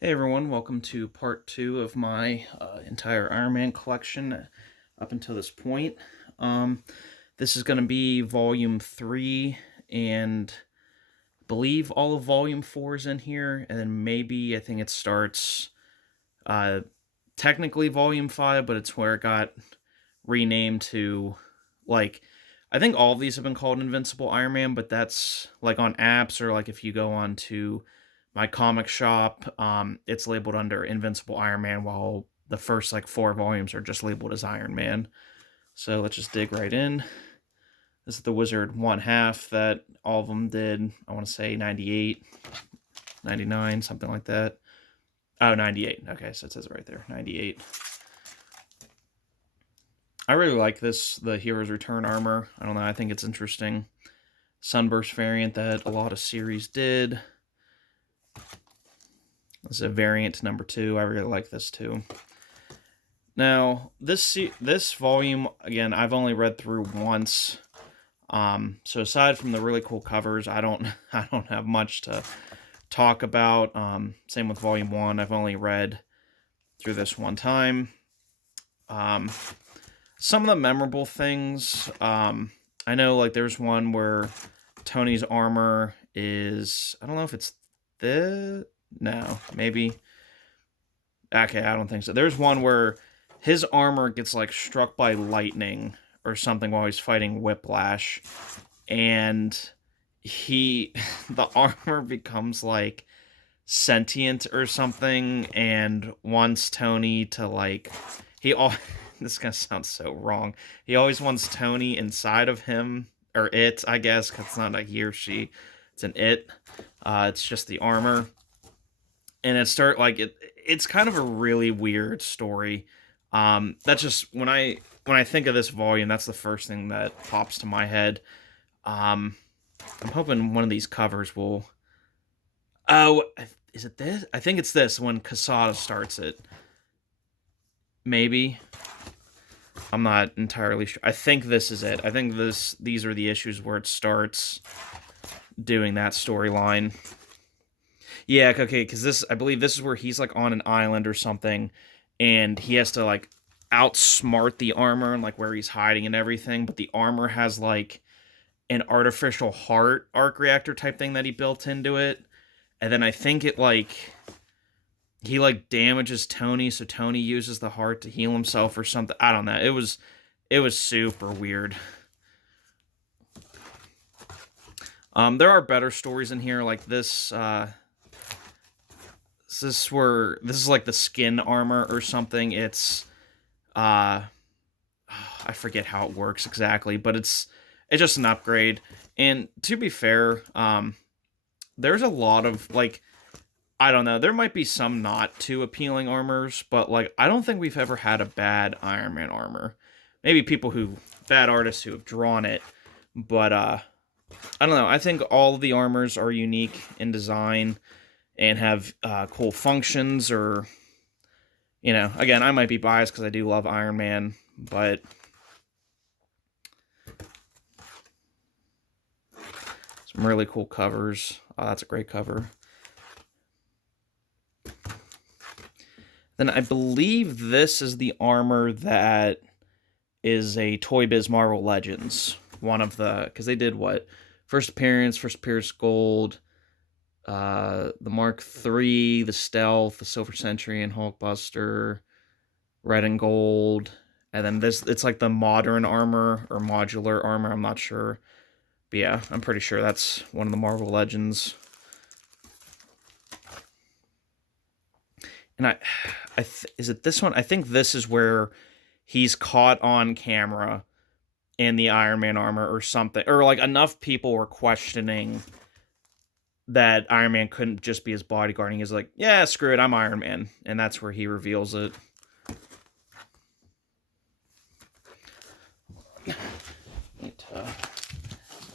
Hey everyone, welcome to part two of my entire Iron Man collection up until this point. Um, this is going to be volume three, and I believe all of volume four is in here, and then maybe I think it starts uh, technically volume five, but it's where it got renamed to like I think all of these have been called Invincible Iron Man, but that's like on apps or like if you go on to my comic shop, it's labeled under Invincible Iron Man, while the first like four volumes are just labeled as Iron Man. So let's just dig right in. This is the Wizard one half that all of them did. I want to say 98, 99, something like that. Oh, 98. Okay, so it says it right there, 98. I really like this, the Hero's Return armor. I don't know, I think it's interesting. Sunburst variant that a lot of series did. This is a variant number 2. I really like this too. Now, this volume, again, I've only read through once. So aside from the really cool covers, I don't I don't have much to talk about. Same with volume 1. I've only read through this one time. Um, some of the memorable things, I know like there's one where Tony's armor is, I don't know if it's the, no, maybe. Okay, I don't think so. There's one where his armor gets like struck by lightning or something while he's fighting Whiplash, and he the armor becomes like sentient or something, and wants Tony to like he all this is gonna sound so wrong. He always wants Tony inside of him, or it, I guess, because it's not a he or she, it's an it. It's just the armor, and it's kind of a really weird story. That's just when I think of this volume, that's the first thing that pops to my head. Um, I'm hoping one of these covers will. Oh, is it this? I think it's this when Casada starts it. Maybe. I'm not entirely sure. I think this is it. I think these are the issues where it starts doing that storyline. Yeah, okay, because this, I believe this is where he's like on an island or something, and he has to like outsmart the armor and like where he's hiding and everything. But the armor has like an artificial heart arc reactor type thing that he built into it, and then I think it like he like damages Tony, so Tony uses the heart to heal himself or something. I don't know. It was super weird. There are better stories in here like this. This is like the skin armor or something. It's uh I forget how it works exactly, but it's just an upgrade. And to be fair, there's a lot of like, I don't know, there might be some not too appealing armors, but like I don't think we've ever had a bad Iron Man armor. Maybe bad artists who have drawn it, but I don't know. I think all of the armors are unique in design and have cool functions, or again, I might be biased because I do love Iron Man, but some really cool covers. Oh, that's a great cover. Then I believe this is the armor that is a Toy Biz Marvel Legends. One of the, because they did what? First appearance gold, the Mark III, the Stealth, the Silver Sentry, and Hulkbuster, red and gold. And then this, it's like the modern armor or modular armor. I'm not sure. But yeah, I'm pretty sure that's one of the Marvel Legends. And is it this one? I think this is where he's caught on camera in the Iron Man armor or something, or like enough people were questioning that Iron Man couldn't just be his bodyguard. And he's like, "Yeah, screw it, I'm Iron Man," and that's where he reveals it. It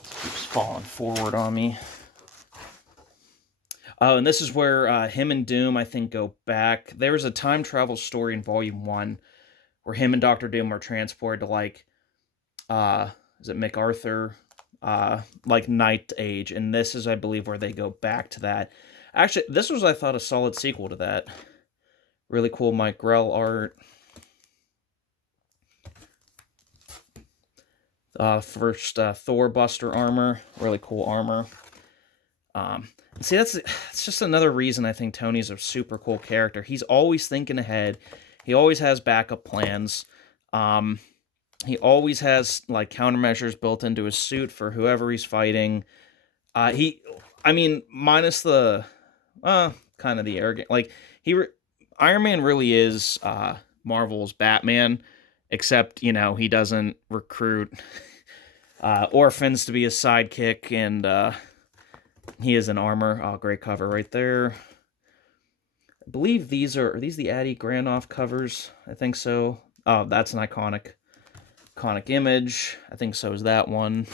keeps falling forward on me. Oh, and this is where him and Doom, I think, go back. There's a time travel story in Volume 1 where him and Doctor Doom are transported to, like, is it MacArthur? Like, Night Age. And this is, I believe, where they go back to that. Actually, this was, I thought, a solid sequel to that. Really cool Mike Grell art. First Thor Buster armor. Really cool armor. See, it's just another reason I think Tony's a super cool character. He's always thinking ahead. He always has backup plans. He always has like countermeasures built into his suit for whoever he's fighting. Minus the, kind of the arrogant. Like Iron Man really is Marvel's Batman, except he doesn't recruit orphans to be his sidekick, and he is in armor. Oh, great cover right there. I believe are these the Addy Granoff covers? I think so. Oh, that's an iconic image. I think so is that one.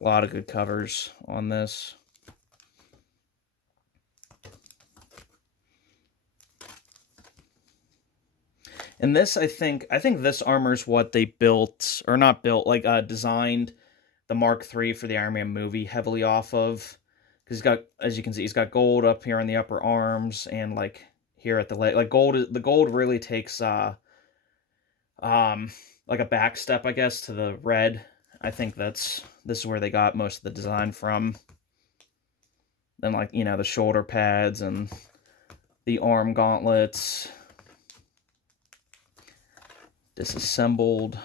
A lot of good covers on this. And this, I think this armor's what they built, or not built, like designed the Mark III for the Iron Man movie heavily off of. Because he's got, as you can see, he's got gold up here on the upper arms and like here at the leg. Like the gold really takes like a back step, I guess, to the red. I think this is where they got most of the design from. Then like, the shoulder pads and the arm gauntlets. Disassembled.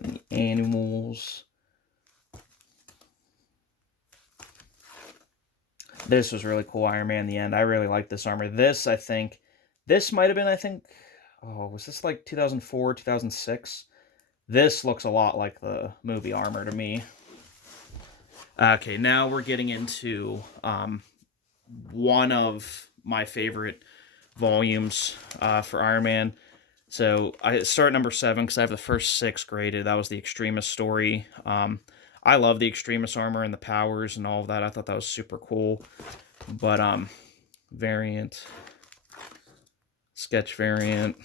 The animals. This was really cool, Iron Man in the end. I really like this armor. This might have been, was this like 2004, 2006? This looks a lot like the movie armor to me. Okay, now we're getting into one of my favorite volumes for Iron Man. So I start number 7 because I have the first 6 graded. That was the Extremis story. I love the Extremis armor and the powers and all of that. I thought that was super cool. But variant, sketch variant.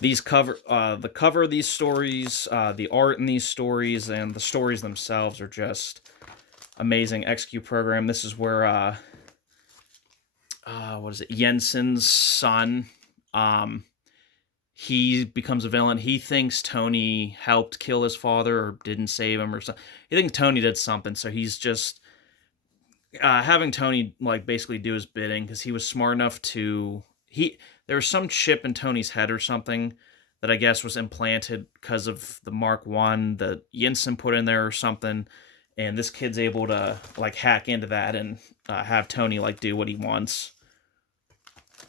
These the cover of these stories, the art in these stories, and the stories themselves are just amazing. XQ program. This is where what is it? Jensen's son. He becomes a villain. He thinks Tony helped kill his father or didn't save him or something. He thinks Tony did something, so he's just having Tony like basically do his bidding because he was smart enough to. There was some chip in Tony's head or something that I guess was implanted because of the Mark I that Jensen put in there or something, and this kid's able to like hack into that and have Tony like do what he wants.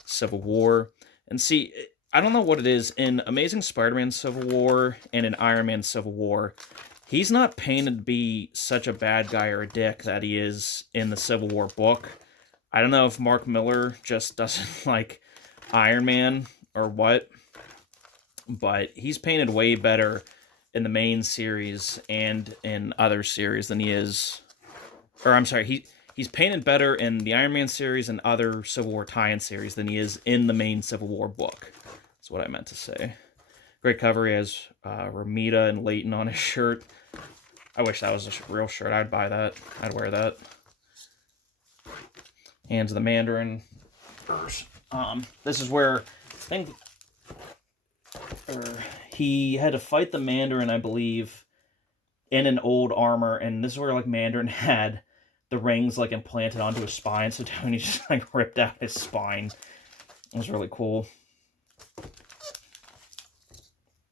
Civil War. And see, I don't know what it is, in Amazing Spider-Man Civil War and in Iron Man Civil War, he's not painted to be such a bad guy or a dick that he is in the Civil War book. I don't know if Mark Miller just doesn't like Iron Man or what, but he's painted way better in the main series and in other series than he is, or I'm sorry, he's painted better in the Iron Man series and other Civil War tie-in series than he is in the main Civil War book. That's what I meant to say. Great cover. He has Ramita and Leighton on his shirt. I wish that was a real shirt. I'd buy that. I'd wear that. Hands of the Mandarin. This is where I think he had to fight the Mandarin, I believe, in an old armor, and this is where like Mandarin had the rings like implanted onto his spine, so Tony just like ripped out his spine. It was really cool.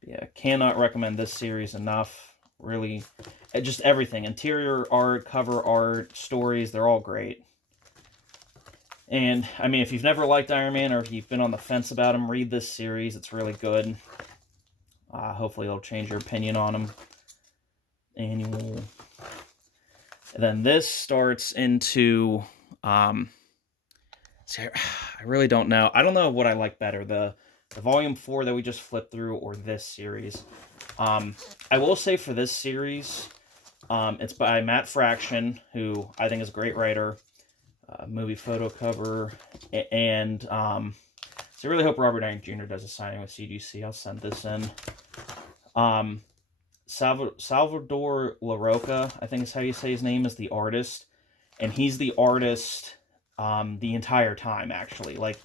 Yeah, cannot recommend this series enough. Really, just everything. Interior art, cover art, stories, they're all great. And, I mean, if you've never liked Iron Man or if you've been on the fence about him, read this series. It's really good. Hopefully it'll change your opinion on him. Annual. And then this starts into... see, I really don't know. I don't know what I like better, the Volume 4 that we just flipped through or this series. I will say for this series, it's by Matt Fraction, who I think is a great writer. Movie photo cover, and So I really hope Robert Downey Jr. does a signing with CGC. I'll send this in. Salvador LaRocca, I think is how you say his name, is the artist. And he's the artist the entire time, actually. Like,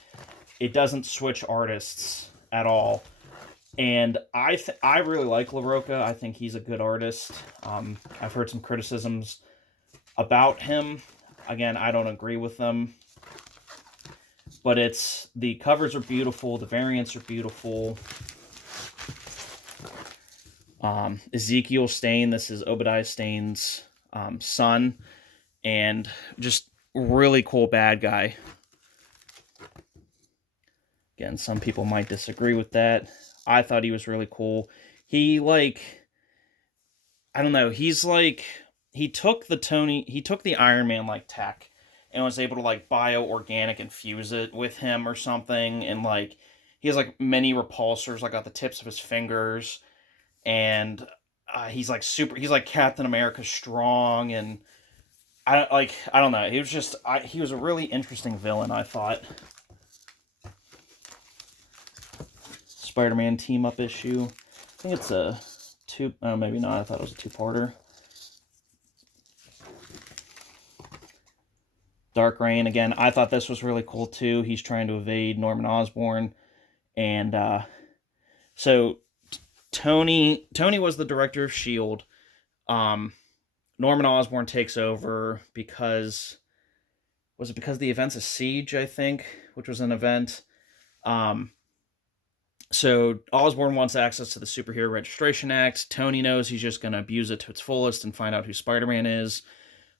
it doesn't switch artists at all. And I really like LaRocca. I think he's a good artist. I've heard some criticisms about him. Again, I don't agree with them. But the covers are beautiful. The variants are beautiful. Ezekiel Stane, this is Obadiah Stane's son. And just really cool bad guy. Again, some people might disagree with that. I thought he was really cool. He, I don't know, he took the Iron Man, tech and was able to, bio-organic infuse it with him or something, and, he has, many repulsors, at the tips of his fingers, and he's, he's, Captain America strong, and I don't know, he was a really interesting villain, I thought. Spider-Man team-up issue. I think it's a maybe not, I thought it was a two-parter. Dark Reign, again, I thought this was really cool too. He's trying to evade Norman Osborn. And so Tony was the director of S.H.I.E.L.D. Norman Osborn takes over because the events of Siege, I think, which was an event. So Osborn wants access to the Superhero Registration Act. Tony knows he's just going to abuse it to its fullest and find out who Spider-Man is.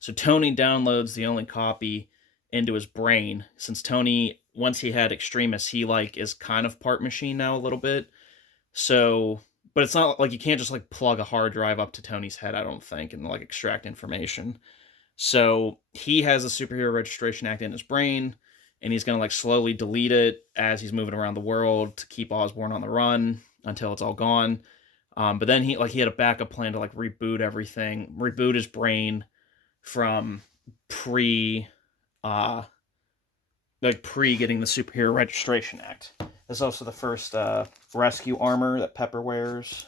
So Tony downloads the only copy into his brain. Since Tony, once he had Extremis, he is kind of part machine now a little bit. So, but it's not you can't just plug a hard drive up to Tony's head, I don't think, and extract information. So he has the Superhero Registration Act in his brain, and he's going to slowly delete it as he's moving around the world to keep Osborn on the run until it's all gone. But then he had a backup plan to reboot everything, reboot his brain from pre getting the Superhero Registration Act. This is also the first rescue armor that Pepper wears.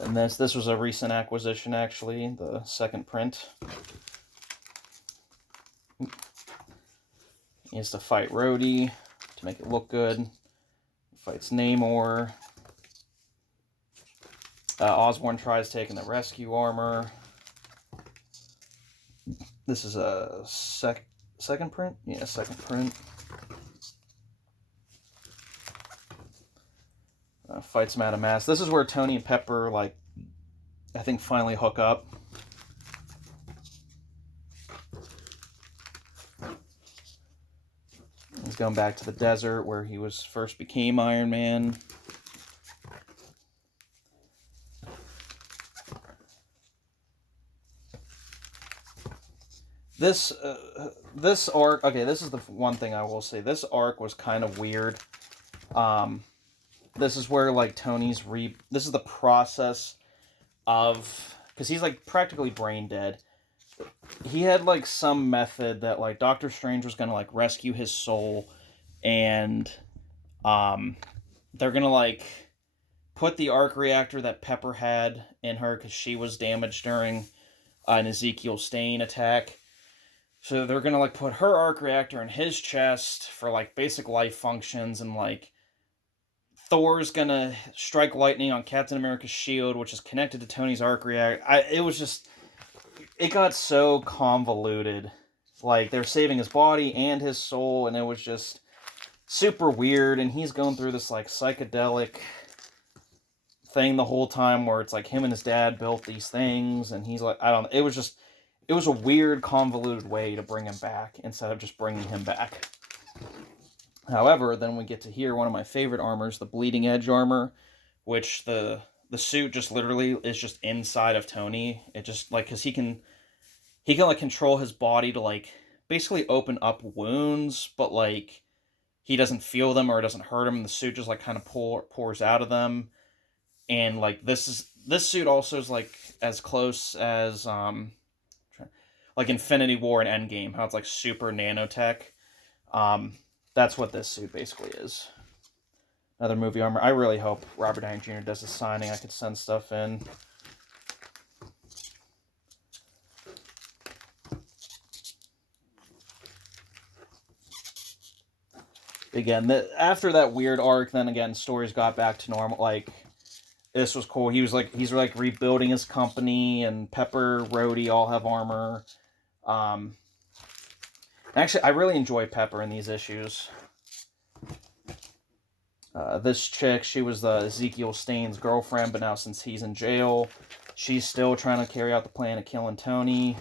And this was a recent acquisition, actually, the second print. He has to fight Rhodey to make it look good. He fights Namor. Osborn tries taking the rescue armor. This is a second print? Yeah, second print. Fights Madame Mass. This is where Tony and Pepper, I think, finally hook up. He's going back to the desert where he first became Iron Man. This arc, okay, this is the one thing I will say. This arc was kind of weird. This is where, Tony's this is the process of, because he's, practically brain dead. He had, some method that, Doctor Strange was gonna, rescue his soul, and, they're gonna, put the arc reactor that Pepper had in her, because she was damaged during an Ezekiel Stane attack. So they're gonna, put her arc reactor in his chest for, basic life functions, and, Thor's gonna strike lightning on Captain America's shield, which is connected to Tony's arc reactor. It got so convoluted. They're saving his body and his soul, and it was just super weird, and he's going through this, psychedelic thing the whole time, where it's, him and his dad built these things, and he's, it was a weird, convoluted way to bring him back, instead of just bringing him back. However, then we get to hear one of my favorite armors, the Bleeding Edge armor, which the suit just literally is just inside of Tony. It just, because he can control his body to, basically open up wounds, but, he doesn't feel them or it doesn't hurt him. The suit just, kind of pours out of them. And, this suit also is, as close as, Infinity War and Endgame, how it's, super nanotech. That's what this suit basically is. Another movie armor. I really hope Robert Downey Jr. does a signing. I could send stuff in. Again, after that weird arc, then again, stories got back to normal. Like, this was cool. He's like rebuilding his company, and Pepper, Rhodey all have armor. Actually, I really enjoy Pepper in these issues. This chick, she was the Ezekiel Staines' girlfriend, but now since he's in jail, she's still trying to carry out the plan of killing Tony.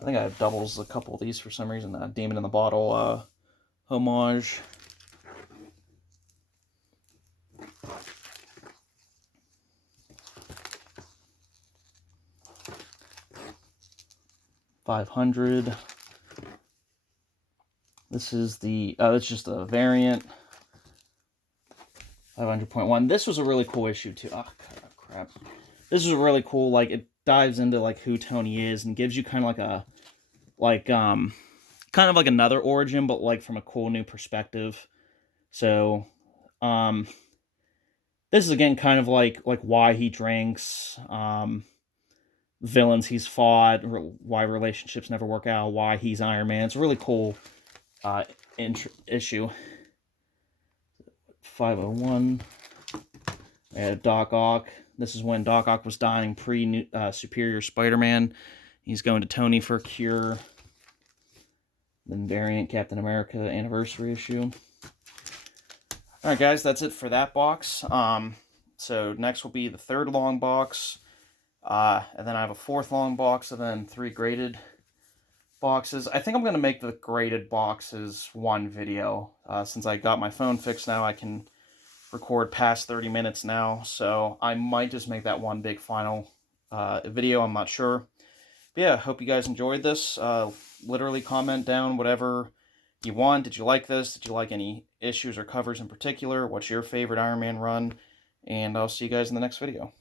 I think I have doubles a couple of these for some reason. Demon in the Bottle homage. $500. This is the it's just a variant. 500.1. This was a really cool issue too. Oh crap! This was really cool. Like, it dives into like who Tony is and gives you kind of like kind of like another origin, but like from a cool new perspective. So, this is again kind of like why he drinks, villains he's fought, why relationships never work out, why he's Iron Man. It's a really cool issue. 501. And Doc Ock. This is when Doc Ock was dying pre-Superior Spider-Man. He's going to Tony for a cure. Then variant Captain America anniversary issue. Alright guys, that's it for that box. So next will be the third long box. And then I have a fourth long box, and then 3 graded boxes. I think I'm going to make the graded boxes one video. Since I got my phone fixed now, I can record past 30 minutes now. So I might just make that one big final video. I'm not sure. But yeah, hope you guys enjoyed this. Literally comment down whatever you want. Did you like this? Did you like any issues or covers in particular? What's your favorite Iron Man run? And I'll see you guys in the next video.